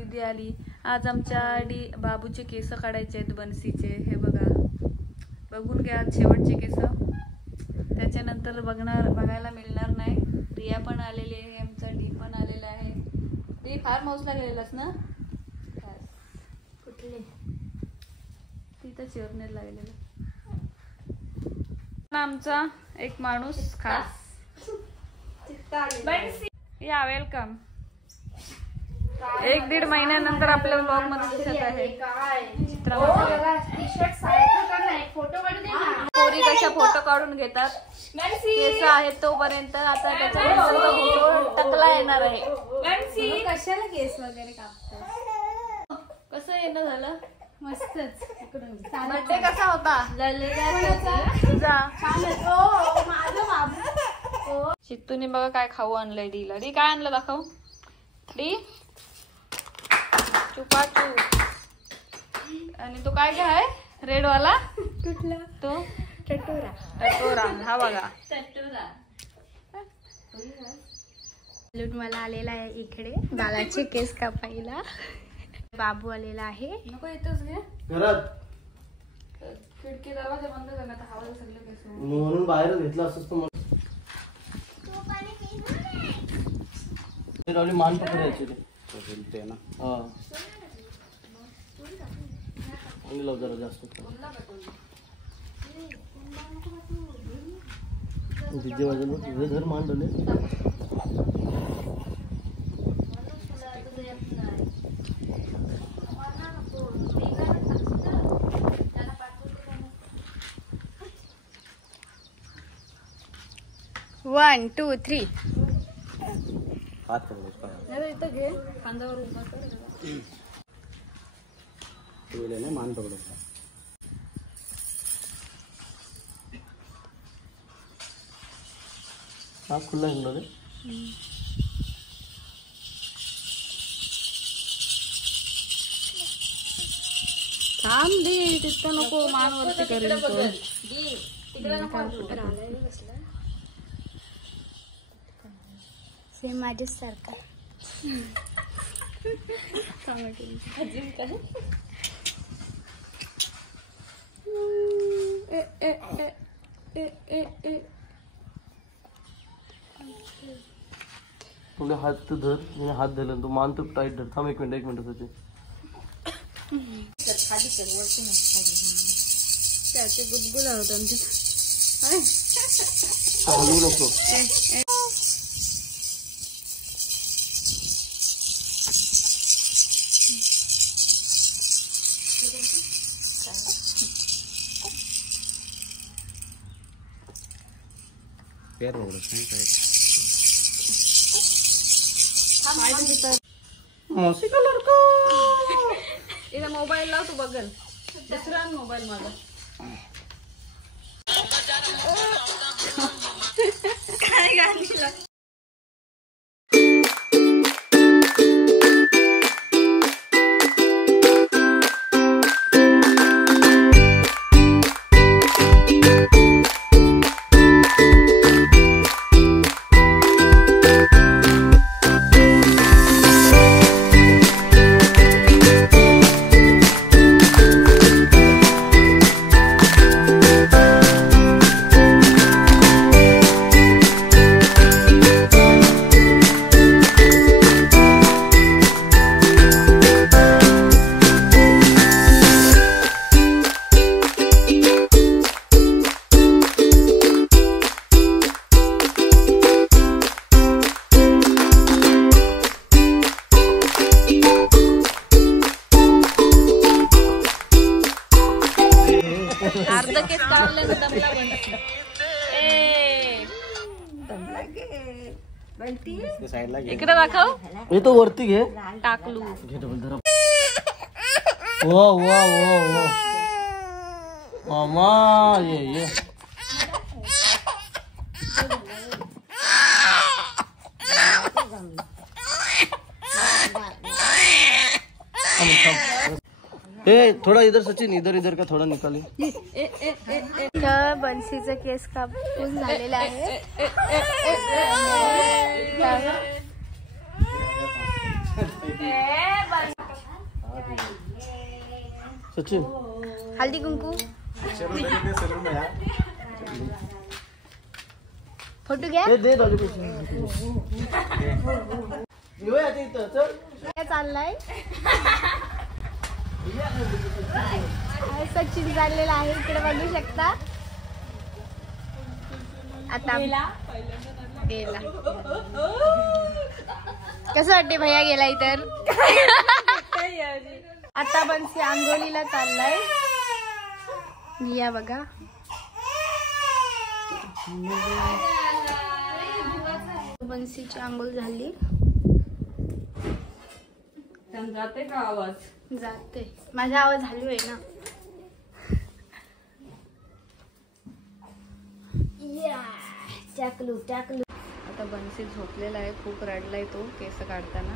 दीदी आली। आज आमच्या बाबूचे केस काढायचे आहेत बन्सीचे। हे बघा, बघून घ्या शेवटचे केस, त्याच्यानंतर बघायला मिळणार नाही। रिया पण आलेली आहे, आमचा डी पण आलेला आहे। डी फार्म हाऊसला गेलेलास ना? कुठले? तिथं चिरनेरला गेलेला आमचा एक माणूस खास। या वेलकम। 1-1.5 महिन्यानंतर आपल्या ब्लॉग मध्ये दिसत आहे। पोरी कशा फोटो काढून घेतात, केस आहेत तोपर्यंत। आता त्याचा फोटो टकला येणार आहे। कशाला केस वगैरे कापतात? कसं येणं झालं? मस्तच। बर्थडे कसा होता तुझा? चित्तूने बघा काय खाऊ आणलंय डीला। डी काय आणलं दाखव। डी चुपाचू। आणि तो काय आहे रेड वाला? कुठला? तो टटोरा। टटोरा। हा बघा टटोरा। मला आलेला आहे इकडे बालाचे केस कापायला। बाबू आलेला आहे। नको इथंच घे घरात। खिडकी दरवाजा बंद कर, आता हवा सगळं केस म्हणून बाहेर घेतला असतो मग। रावली मान पकडायची ते ना। हा आणि लाव जरा जास्त तिथे वाजलं तुझं घर मांडले। One two three. हात पकडू अरे इथं घे, खांद्यावर उभा कर। ना मान पकडू। हा खुला आहे रे। थांब दे, तिथं नको मानवरती करेल तो। सेम माझ्याच सारखा। तुला हात तू धर, मी हात धरला तू मान तू टाईट धर। थांब 1 मिनिट सचिन। त्याचे गुदगुला होता हलवू नको। पैर पकडत नाही काय। मौसी का लड़का। इथे मोबाईल लाव, तू बघल दुसरा मोबाईल माझा। काय गाणीला अर्ध केस काढले ना दमला इकडे दाखव। हे तो वरती घे, टाकलू घे डबल धर। वा वा वा वा मामा ये ए थोड़ा इधर सचिन, इधर इधर का थोड़ा निकाले। बन्सीचा केस कापून झालेला आहे। सचिन हल्दी कुंकू फोटो घ्या. दे राजू पैसे. काय चाललंय सचिन चाललेला आहे इकडे बघू शकता. आता गेला. कसं वाटते भैया गेलाय तर. आता बन्सी आंघोळीला चाललाय. या बघा बन्सीची आंघोळ झाली. जाते का आवाज. जाते. माझा आवाज हलू आहे ना. टाकलू टाकलू. आता बन्सी झोपलेला आहे. खूप रडलाय तो केस काढताना.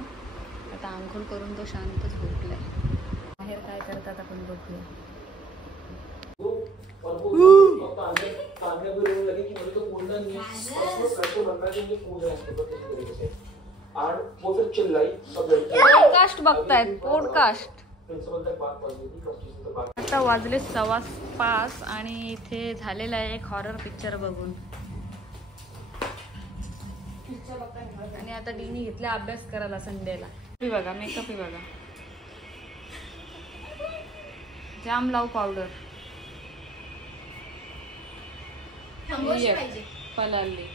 आता आंघोळ करून तो शांत झोपलाय. बाहेर काय करतात आपण बघूया. पॉडकास्ट बघतायत. पॉडकास्ट. आता वाजले 5:15 आणि इथे झालेला आहे एक हॉरर पिक्चर बघून. आणि आता डीनी घेतला अभ्यास करायला संडेला. बघा मेकअप बघा. जाम लाव पावडर. पलाली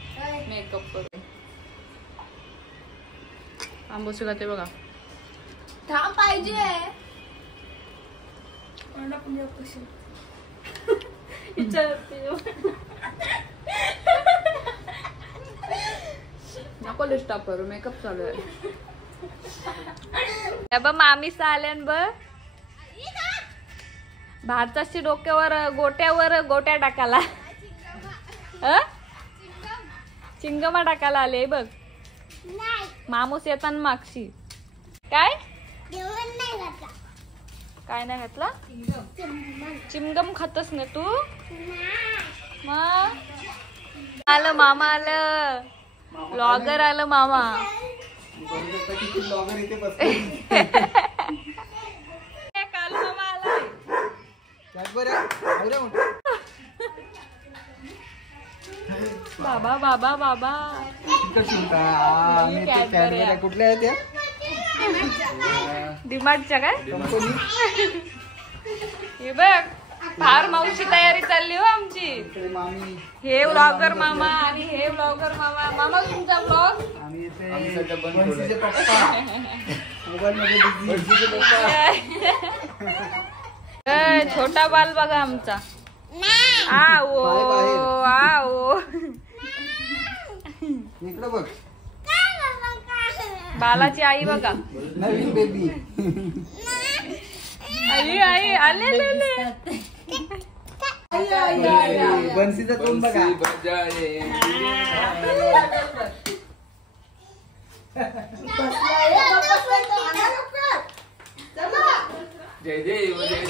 मेकअप करून आंबोशी खाते बघा. थांब पाहिजे. नको डिस्टर्ब करू. मेकअप चालू आहे. मामीसा आल्यान ब भाताची डोक्यावर गोट्या टाकाला. चिंगमा टाकायला आले बघ. मामूस येताना मागशी. काय काय नाही घातला. चिंगम खातस ना तू. मग आलं मामा आलं. ब्लॉगर आलं मामा. काल मामा आलाय. बाबा बाबा बाबा कुठल्या आहेत त्या डिमार्टच्या काय. हे बघ फार मावशी तयारी चालली हो आमची. हे व्लॉगर मामा आणि हे व्लॉगर मामा. मामा तुमचा व्लॉग. छोटा बाल बघा आमचा. आओ आओ इकडे बघ. बालाची आई बघा. नवीन बेबी. आई आई आले बन्सीचं तोंड बघा. जय देव जय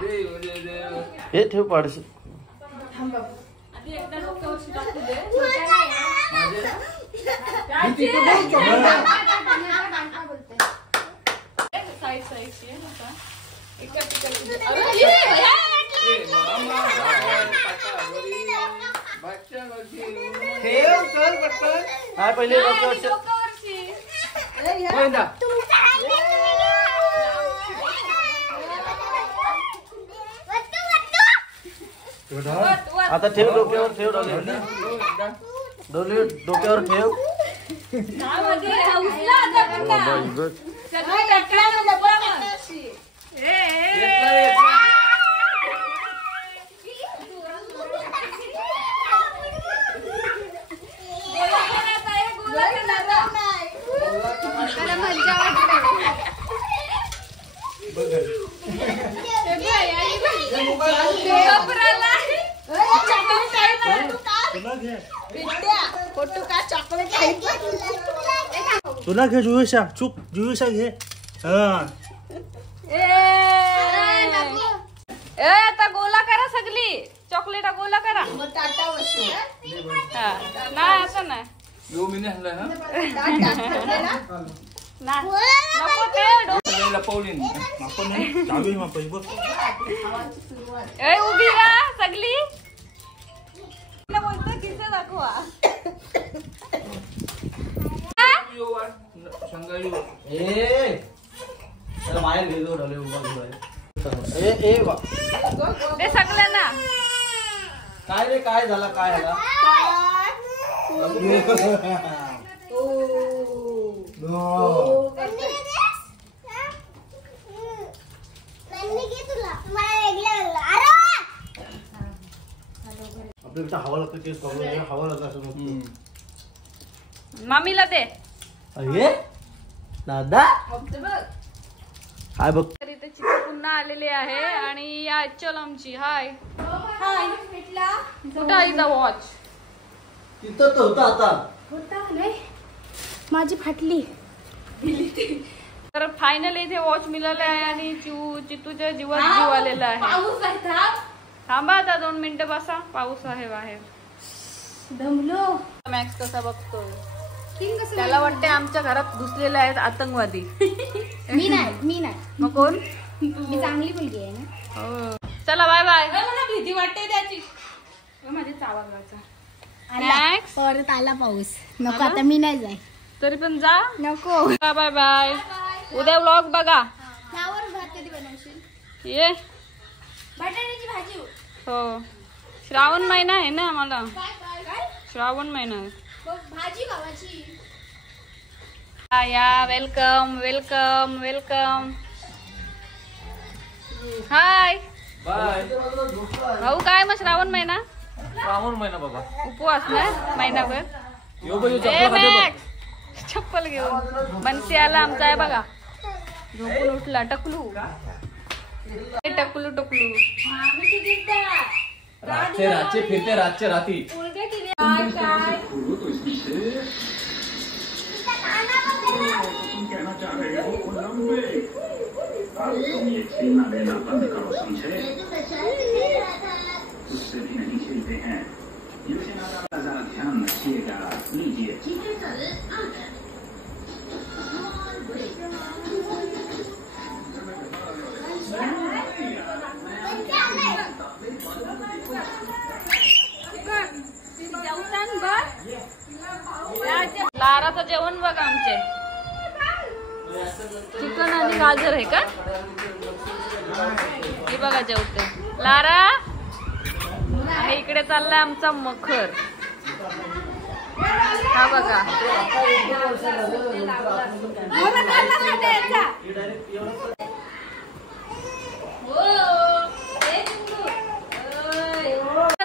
देव जय देव. हे ठेव पाडशी. काय पहिले आता ठेव डोक्यावर ठेव. डोक्यावर ठेव. तुला घे जुईशा. चुप जुईशा घे. आता गोला करा सगळी. चॉकलेट गोला करा. नाही असं नाही. नको ते पहिला पावलीन आपण दहावी मापाई बघ ए उभी राहा सगळी बोलतो किस्सा दाखवा संगाई बाहेर गेलो ए ते सगळ्यांना काय रे काय झाला काय झाला आपल्याला हवा लागतं केस हवा लागतं असं मामीला दे अरे दादा काय बघ तर इथे चित्र पुन्हा आलेली आहे आणि या चल आमची हाय कुठं आहे वॉच तिथं तर होता आता माझी फाटली तर फायनली इथे वॉच मिळाले आहे आणि चितूच्या जीवात जीव आलेला आहे थांबा आता 2 मिनिटं बसा पाऊस आहे बाहेर दमलो मॅक्स कसा बघतोय त्याला वाटते आमच्या घरात घुसलेले आहेत आतंकवादी मी नाही मग कोण मी चांगली मुलगी आहे ना हो. चला बाय बाय मला भीती वाटते त्याची माझे चावा मॅक्स परत आला पाऊस नको आता मी नाही जाय तरी पण जा नको बाय बाय उद्या व्लॉग बघा फ्लावर भात कधी बनवशील ये बटाट्याची भाजी हो श्रावण महिना आहे ना आम्हाला श्रावण महिना आहे भाजी गव्हाची या welcome welcome welcome hi bye भाऊ काय मग श्रावण महिना श्रावण महिना बाबा उपवास ना महिनाभर यो बघ ए मॅक्स चप्पल घेऊन बनसी आला आमचा आहे बघा झोपून उठला टकलू ए, टकलू टकलू रातचे रातचे फिरते रातचे राती तुम कहना चाह रहे हो वो लंबे अब तुम ये छीलना देना बंद करो समझे उससे भी नहीं छीलते हैं योजना का जरा ध्यान रखिएगा लीजिए लाराचं जेवण बघा आमचे चिकन आणि गाजर आहे का हे बघा जेवते लारा आणि इकडे चाललाय आमचा मखर हा बघा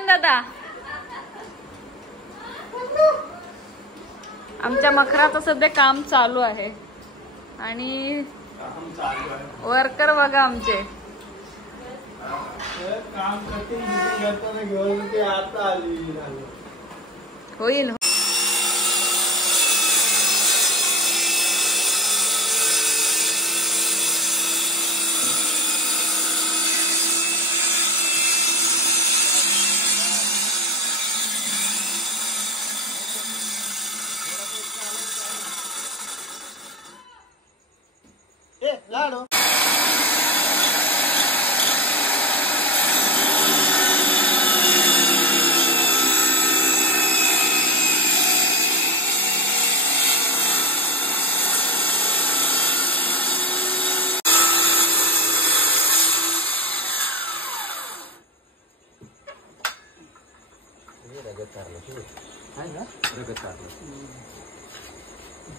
दादा आमच्या मखराचं सध्या काम चालू आहे आणि वर्कर बघा आमचे काम करते घेऊन ते आता आली होईल लाडो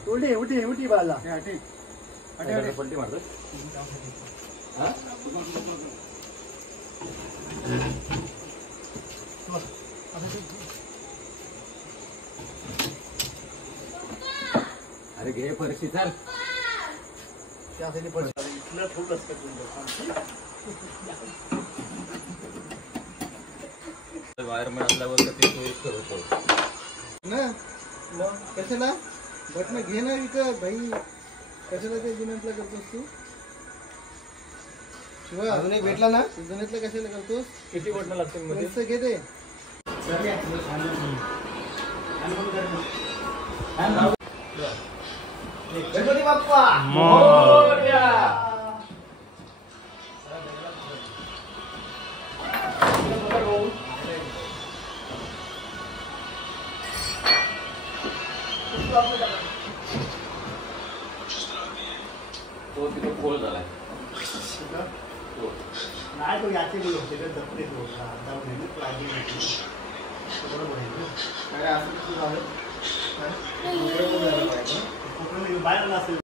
उठी उठी उठी बाला पलटी मारतो अरे घे परशी चाल बाहेर मिळाल्यावर ते सोयीस्कर होतो ना कशाला बटन घे ना विकत भाई कशाला ते जुन्यातला करतोस तू शिवा अजून एक भेटला ना जुन्यातला कशाला करतोस किती बटणं लागतील मध्ये मस्त घे ते गणपती बाप्पा तो तिथं खोल झालाय. नाही तो याचे बोलू त्याच्या दप्तरी बरोबर आहे. काय असं झालं बाहेर असेल.